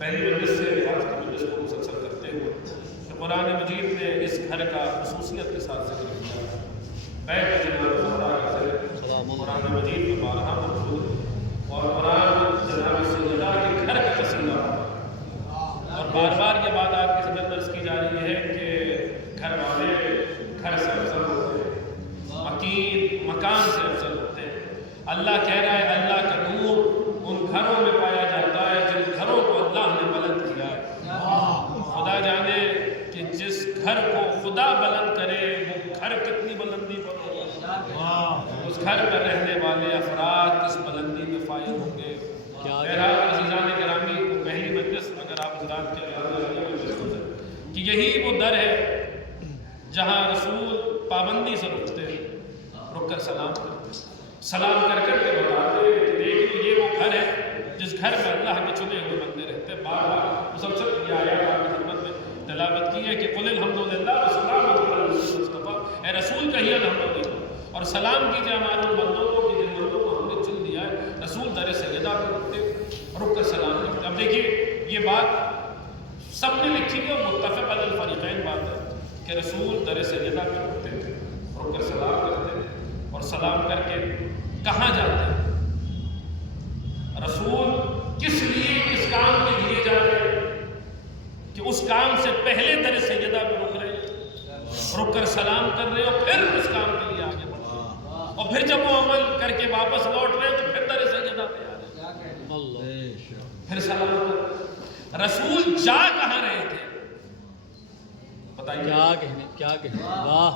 پہلی مجلس سے آج کی مجلس کو مسلسل کرتے ہوئے قرآن مجید نے اس گھر کا خصوصیت کے ساتھ ذکر کیا ہے۔ بیت جناب زہرا کا ذکر قرآن مجید میں بارہا موجود ہے اور قرآن جناب سیدہ کے گھر کا قصیدہ اور بار بار یہ بات آپ کی خدمت میں عرض کی جا رہی ہے کہ گھر والے گھر سے افضل ہوتے ہیں، مکین مکان سے افضل ہوتے ہیں۔ اللہ کہہ رہا ہے اللہ کا نور ان گھروں میں پایا جاتا ہے جن گھروں کو اللہ نے بلند کیا ہے۔ خدا جانے کہ جس گھر کو خدا بلند کرے وہ گھر کتنی بلندی پر ہوگا، اس گھر پر رہنے والے افراد کس بلندی میں فائز ہوں گے۔ بہرحال عزیزان گرامی پہلی مجلس اگر آپ حضرات کے کہ یہی وہ در ہے جہاں رسول پابندی سے رکتے ہیں، رک کر سلام کرتے ہیں، سلام کر کر کے بتاتے ہیں کہ دیکھ لو یہ وہ گھر ہے جس گھر میں اللہ کے چنے ہوئے بندے رہتے ہیں۔ بار بار مسلسل یہ آیات آپ کی خدمت میں تلاوت کی ہے کہ قل الحمدللہ وسلام علی المصطفیٰ، اے رسول کہیے الحمدللہ اور سلام کیجیے ہمارے ان بندوں کو کہ جن بندوں کو ہم نے چن لیا ہے۔ رسول در سیدہ پہ رکتے رک کر سلام کرتے۔ اب دیکھیے یہ بات سب نے لکھی ہے اور متفق علی الفریقین بات ہے کہ رسول در سیدہ پہ رکتے تھے، رک کر سلام کرتے تھے اور سلام کر کے کہاں جاتے ہیں؟ رسول کس لیے کس کام کے لیے جا رہے ہیں کہ اس کام سے پہلے در سیدہ پہ رک رہے ہیں، رک کر سلام کر رہے ہیں اور پھر اس کام کے لیے آگے بڑھ رہے ہیں اور پھر جب وہ عمل کر کے واپس لوٹ رہے ہیں تو پھر در سیدہ پہ آ رہے ہیں، پھر سلام کر۔ رسول جا کہاں رہے تھے بتائیے؟ کیا کہنے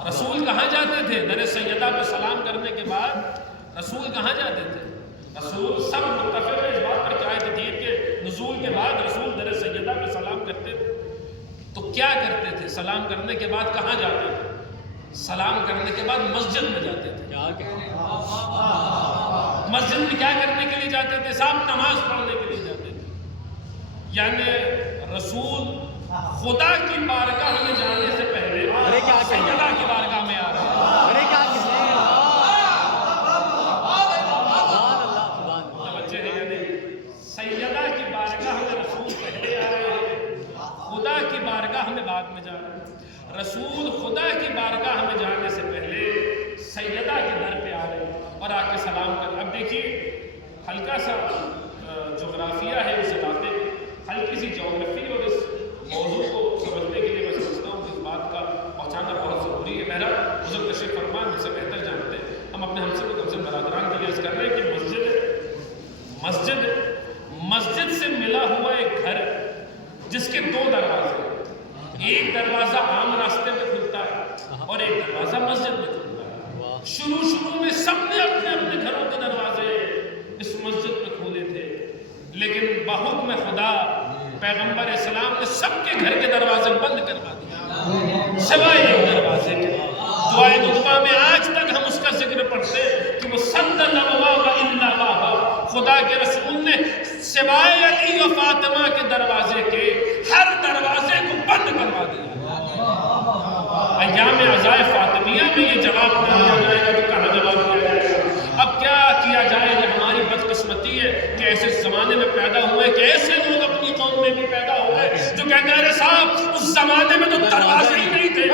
رسول کہاں جاتے تھے؟ در سیدہ پہ سلام کرنے کے بعد رسول کہاں جاتے تھے؟ رسول سب متفق ہیں اس بات پر کہ آیت تطہیر کے نزول کے بعد رسول در سیدہ پہ سلام کرتے تھے تو کیا کرتے تھے؟ سلام کرنے کے بعد کہاں جاتے تھے؟ سلام کرنے کے بعد مسجد میں جاتے تھے۔ مسجد میں کیا کرنے کے لیے جاتے تھے؟ صاحب نماز پڑھنے کے لیے جاتے تھے۔ یعنی رسول خدا کی بارگاہ میں جانے سے پہلے سیدہ کی بارگاہ میں آ رہے ہیں۔ سیدہ کی بارگاہ میں رسول پہلے آ رہے ہیں، خدا کی بارگاہ میں بعد میں جا رہے ہیں۔ رسول خدا کی بارگاہ میں جانے سے پہلے سیدہ کے در پہ آ رہے ہیں اور آ کے سلام کر۔ اب دیکھیے ہلکا سا جغرافیہ ہے اس علاقے کی، ہلکی سی جغرافی اور اس موضوع کو سمجھنے کے لیے میں سمجھتا ہوں کہ اس بات کا پہنچانا بہت ضروری ہے۔ بہرحال بزرگ تشریف فرما مجھ سے بہتر جانتے ہیں، ہم اپنے ہم سے برادران کے لیے عرض کر رہے ہیں کہ مسجد سے ملا ہوا ایک گھر جس کے دو دروازے ہیں، ایک دروازہ عام راستے میں کھلتا ہے اور ایک دروازہ مسجد میں کھلتا ہے۔ شروع میں سب نے اپنے اپنے گھروں کے دروازے اس مسجد میں کھولے تھے، لیکن بحکم خدا پیغمبر اسلام نے سب کے گھر کے دروازے بند کروا دیا سوائے ایک دروازے کے۔ دعائے نطفہ میں آج تک ہم اس کا ذکر پڑھتے ہیں کہ وہ سد الابواب الا بابا، خدا کے رسول نے سوائے علی و فاطمہ کے دروازے کے ہر دروازے کو بند کروا دیا۔ ایام عزائے فاطمیہ میں یہ جواب نہ دیا جائے گا تو کہاں جواب دیا جائے گا؟ اب کیا کیا جائے؟ یہ ہماری بدقسمتی ہے کہ ایسے زمانے میں پیدا ہوئے کہ ایسے لوگ اپنی قوم میں بھی پیدا ہوئے جو کہتے ہیں ارے صاحب اس زمانے میں تو دروازے ہی نہیں تھے،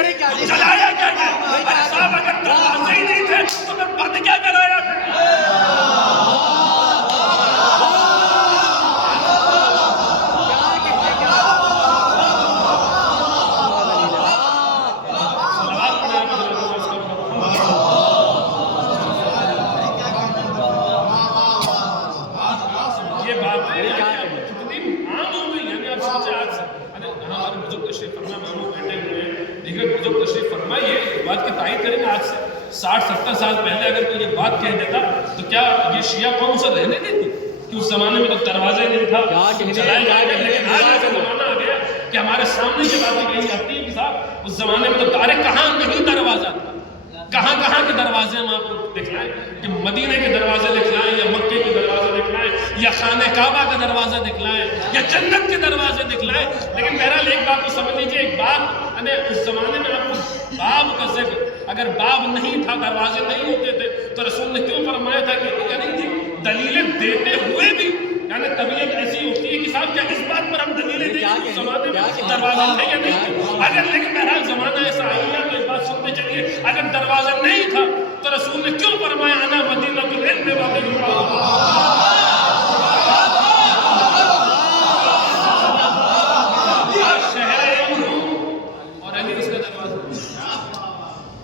جلایا کیا گیا؟ ارے صاحب اگر دروازے ہی نہیں تھے تو پھر بند کیا کرایا؟ بات کی تائید کریں گے آج سے 60-70 سال پہلے اگر کوئی یہ بات کہہ دیتا تو کیا یہ شیعہ قوم اسے رہنے دیتی کہ اس زمانے میں تو دروازہ ہی نہیں تھا چلائے جائے گا؟ لیکن آج ایسا زمانہ آ گیا کہ ہمارے سامنے یہ باتیں کہی جاتی ہیں کہ صاحب اس زمانے میں تو تارے کہاں نہیں دروازہ تھا، کہاں کے دروازے ہم آپ کو دکھلائیں کہ مدینے کے دروازے دکھلائیں یا مکے کے دروازے دکھلائیں یا خانہ کعبہ کا دروازہ دکھلائیں یا جنت کے دروازے دکھلائیں۔ لیکن بہرحال ایک بات تو سمجھ لیجیے، ایک بات اس زمانے میں آپ کو باب کا ذکر، اگر باب نہیں تھا دروازے نہیں ہوتے تھے تو رسول نے کیوں فرمایا تھا کہ یعنی دلیلیں دیتے ہوئے بھی یعنی طبیعت دروازہ تھے یا نہیں تھے؟ اگر لیکن بہرحال زمانہ ایسا آئیہ تو ایک بات سنتے چلیے، اگر دروازہ نہیں تھا تو رسول نے کیوں فرمایا انا مدینہ العلم ومدینہ شہر علم ہوں اور علی اس کا دروازہ؟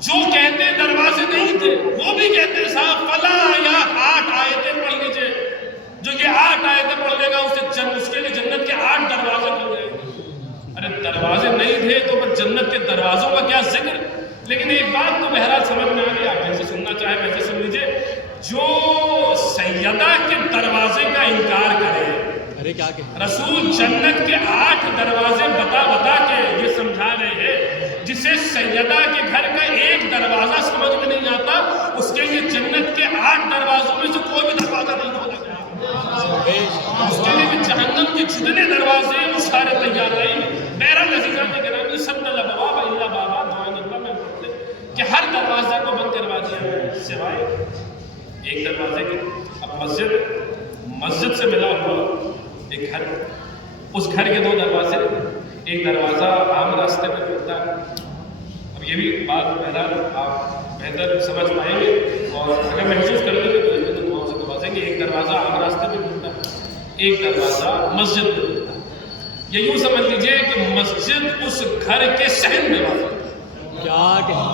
جو کہتے دروازے نہیں تھے وہ بھی کہتے صاحب فلا یا 8 آیتیں پڑھ لیجئے، جو یہ 8 آیتیں پڑھ لے گا اس کے لیے جنت کے 8 دروازے کھل جائیں گے۔ ارے دروازے نہیں تھے تو پھر جنت کے دروازوں کا کیا ذکر؟ لیکن ایک بات تو بہرحال سمجھ میں آ گئی، آپ جیسے سننا چاہیں ویسے سن لیجئے، جو سیدہ کے دروازے کا انکار کرے، رسول جنت کے 8 دروازے بتا کے یہ سمجھا رہے ہیں، جسے سیدہ کے گھر کا ایک دروازہ سمجھ میں نہیں آتا اس کے لیے جنت کے 8 دروازوں میں سے کوئی بھی دروازہ نہیں کھولا گیا، اس کے لیے جہنم کے جتنے دروازے ہیں وہ سارے تیار رہیں گے۔ بہرحال عزیزان گرامی سب الابواب الا بابا، دعائیں اللہ میں پڑھتے کہ ہر دروازے کو بند کروا دیا سوائے ایک دروازے کے۔ اب مسجد سے ملا ہوا ایک گھر، اس گھر کے 2 دروازے، ایک دروازہ عام راستے میں کھلتا ہے۔ اب یہ بھی بات بہرحال آپ بہتر سمجھ پائیں گے اور اگر محسوس کر لیں گے تو اس میں تو وہاں سے دروازے گے، ایک دروازہ عام راستے میں کھلتا ہے، ایک دروازہ مسجد میں کھلتا ہے۔ یہ یوں سمجھ لیجئے کہ مسجد اس گھر کے صحن میں واقع ہے۔ کیا کہیں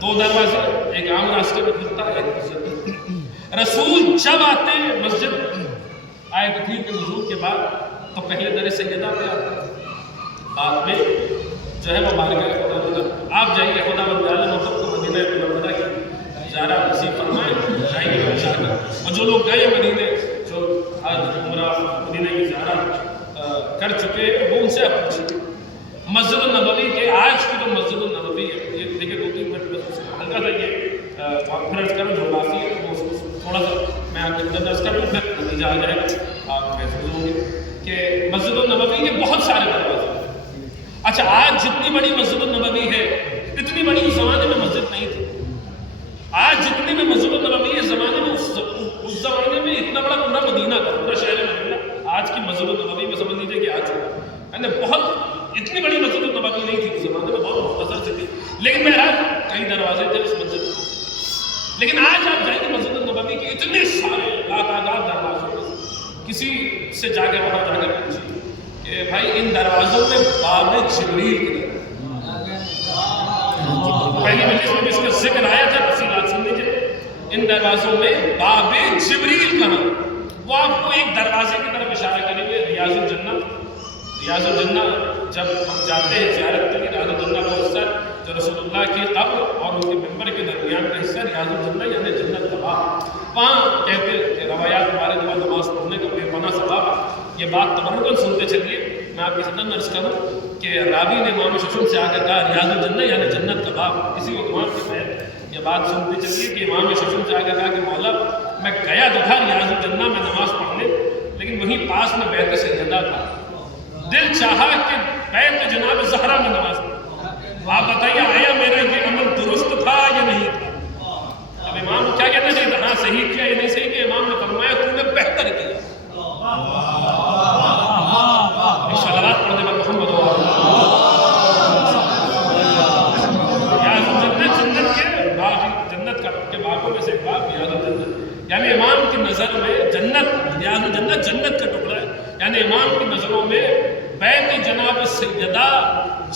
2 دروازے، ایک عام راستے میں کھلتا ہے، ایک مسجد میں۔ رسول جب آتے مسجد آئے کثیر کے نزول کے بعد تو پہلے در سیدہ پہ آتے، بعد میں جو ہے وہ بارگاہ خدا بندہ۔ آپ جائیے خدا بندہ عالم وقت کو مدینہ منورہ کی زیارہ نصیب فرمائیں، جائیے انشاءاللہ۔ اور جو لوگ گئے مدینے، جو آج عمرہ مدینہ کی زیارہ کر چکے ہیں، وہ ان سے آپ پوچھیں مسجد النبوی کے آج کی جو مسجد النبوی ہے، یہ دیکھیں 2-3 منٹ بس ہلکا سا یہ کانفرنس کروں جو باقی ہے وہ تھوڑا سا میں آپ کے درس کر لوں، پھر نتیجہ آ جائے گا، آپ محسوس ہوں گے کہ مسجد النبوی کے بہت سارے دروازے۔ اچھا آج جتنی بڑی مسجد النبوی ہے اتنی بڑی اس زمانے میں مسجد نہیں تھی۔ آج جتنی بھی مسجد النبوی ہے زمانے میں اس زمانے میں اتنا بڑا پورا مدینہ تھا، پورا شہر مدینہ آج کی مسجد النبوی میں سمجھ لیجیے کہ آج یعنی بہت اتنی بڑی مسجد النبوی نہیں تھی اس زمانے میں، بہت مختصر سے تھی، لیکن بہرحال کئی دروازے تھے اس مسجد میں۔ لیکن آج آپ جائیں گے مسجد النبوی کے اتنے سارے لاتعداد دروازوں میں کسی سے جا کے وہاں جا کر پوچھیے کہ بھائی ان دروازوں میں باب جبریل کی پہلی مجلس میں بھی اس کا ذکر آیا تھا، تفصیلات سن لیجیے۔ ان دروازوں میں باب جبریل کہاں؟ وہ آپ کو ایک دروازے کی طرف اشارہ کریں گے، ریاض الجنہ۔ ریاض الجنہ جب ہم جاتے ہیں زیارت کے لیے، ریاض الجنہ کا حصہ جو رسول اللہ کی قبر اور ان کے ممبر کے درمیان کا حصہ ریاض الجنہ یعنی جنت کا باغ۔ وہاں کہتے ہیں کہ روایات ہمارے دعا نماز پڑھنے کا بے پناہ ثواب۔ یہ بات تبرکاً سنتے چلیے، میں آپ کے ساتھ عرض کروں کہ راوی نے امام ششم سے آ کر کہا ریاض الجنہ یعنی جنت کا باغ، اسی عنوان کے تحت یہ بات سنتے چلیے کہ امام ششم سے آ کر کہا کہ مولا میں گیا تو تھا ریاض الجنہ میں نماز پڑھنے، لیکن وہیں پاس میں بیت سیدہ تھا، دل چاہا کہ بیت جناب زہرا میں نماز پڑھوں۔ آپ بتائیے آیا میرا یہ عمل درست تھا یا نہیں تھا؟ اب امام کیا کہنا چاہیے تھا؟ ہاں صحیح کیا یا نہیں صحیح کیا؟ امام نے فرمایا تو نے بہتر کیا۔ صلوات پڑھنے میں محمد جنت کے باغوں میں سے ایک باغ ریاض الجنہ، یعنی امام کی نظر میں جنت ریاض الجنہ جنت کا ٹکڑا ہے، یعنی امام کی نظروں میں بیت جناب سیدہ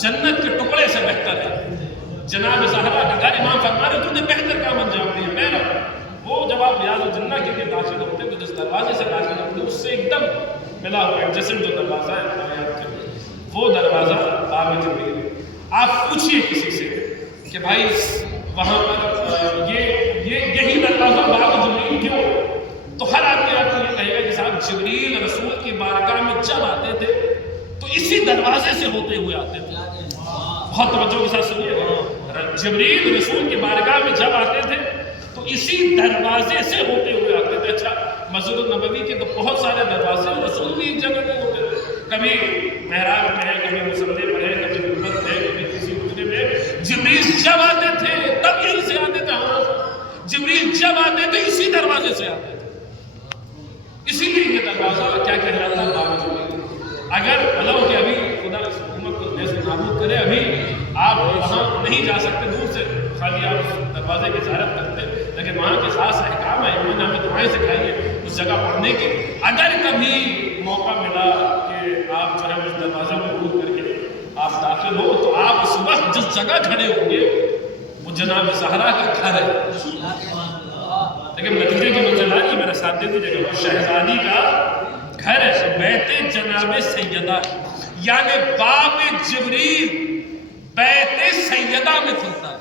جنت کے ٹکڑے سے بہتر ہے۔ جناب زہرا کا گھر امام فرما رہے تو نے بہتر کام انجام دیا میرا۔ وہ جب آپ ریاض الجنہ کے لیے داخل ہوتے تو جس دروازے سے داخل ہوتے اس سے ایک دم ملا ہوا ایڈجسنٹ جو دروازہ ہے وہ دروازہ باب جبریل۔ آپ پوچھئے کسی سے کہ بھائی وہاں پر یہی دروازہ باب جبریل کیوں؟ تو ہر آدمی آپ کو یہ کہے گا کہ صاحب جبریل رسول کی بارگاہ میں جب آتے تھے تو اسی دروازے سے ہوتے ہوئے آتے تھے۔ بہت توجہ کے ساتھ سنیے، جبریل رسول کی بارگاہ میں جب آتے تھے تو اسی دروازے سے ہوتے ہوئے آتے تھے۔ اچھا مسجد النبوی کے تو بہت سارے دروازے، رسول بھی ایک جگہ پہ ہوتے تھے، کبھی محراب میں ہے، کبھی مصلی پر ہے، کبھی منبر پہ ہے، کبھی کسی حجرے میں۔ جبریل جب آتے تھے تب یہیں سے آتے تھے، ہاں جبریل جب آتے تھے اسی دروازے سے آتے تھے، اسی لیے یہ دروازہ کیا کہلاتا ہے؟ باب جبریل۔ اگر بلو کہ ابھی خدا اس حکومت کو نیست و نابود کرے، ابھی آپ وہاں نہیں جا سکتے، دور سے خالی آپ اس دروازے کی زیارت کرتے، لیکن وہاں کے خاص احکام ہیں، انہوں نے ہمیں دعائیں سکھائی ہیں اس جگہ پڑھنے کے۔ اگر کبھی موقع ملا کہ آپ جو ہے اس دروازہ کو عبور کر کے آپ داخل ہو، تو آپ اس وقت جس جگہ کھڑے ہوں گے وہ جناب زہرا کا گھر ہے۔ لیکن نتیجے کی منزل آئی، میرا ساتھ دے دیجیے گا، وہ شہزادی کا گھر ہے، بیت جناب سیدہ، یعنی باب جبریل بیت سیدہ میں کھلتا ہے۔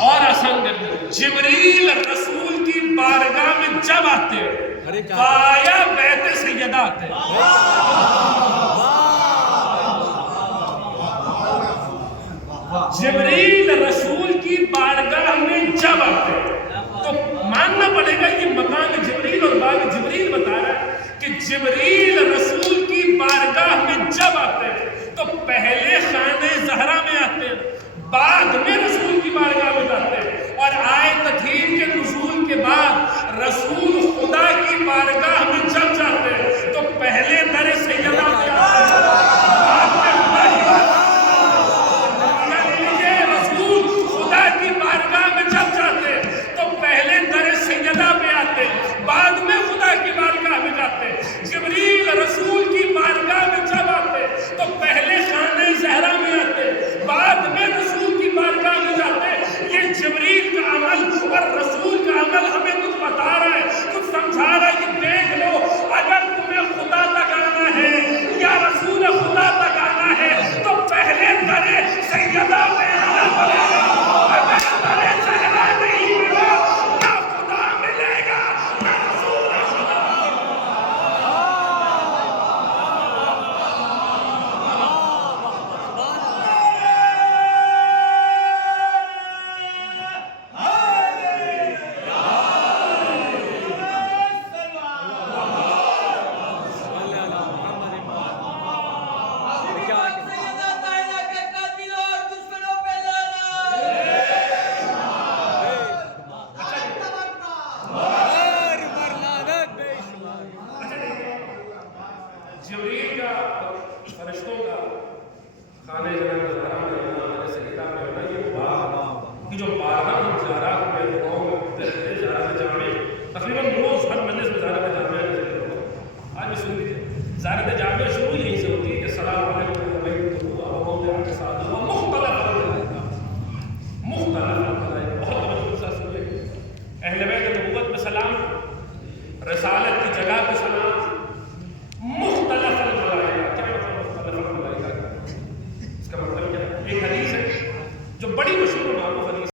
اور آسان کر دیں، جبریل رسول کی بارگاہ میں جب آتے ہیں پایا بیت سیدہ آتے ہیں۔ جبریل رسول کی بارگاہ میں جب آتے ہیں تو ماننا پڑے گا یہ مقام جبریل اور باب جبریل بتا رہا ہے کہ جبریل رسول کی بارگاہ میں جب آتے ہیں تو پہلے خانہ زہرا میں آتے ہیں، بعد میں رسول کی بارگاہ میں جاتے ہیں، اور آئے تطہیر کے نزول کے بعد رسول خدا کی بارگاہ میں جب جاتے ہیں تو پہلے در سیدہ میں آتے ہیں، بعد میں خدا کی بارگاہ کی بارگاہ میں جب جاتے تو پہلے در سیدہ پہ آتے، بعد میں خدا کی بارگاہ میں جاتے۔ جبریل رسول کی بارگاہ میں جب آتے تو پہلے خانہ زہرا میں آتے، بعد میں رسول کی بارگاہ میں جاتے۔ یہ جبریل کا عمل اور رسول کا عمل ہمیں کچھ بتا رہا ہے، کچھ سمجھا رہا ہے کہ دیکھ لو، اگر تمہیں خدا تک آنا ہے یا رسول خدا تک آنا ہے تو پہلے در سیدہ پہ آنا پڑے گا۔ جبریل کا فرشتوں کا خانہ جناب زہرا میں ہونا، سیدہ میں ہونا، یہ بات کہ جو بارگاہ زہرا میں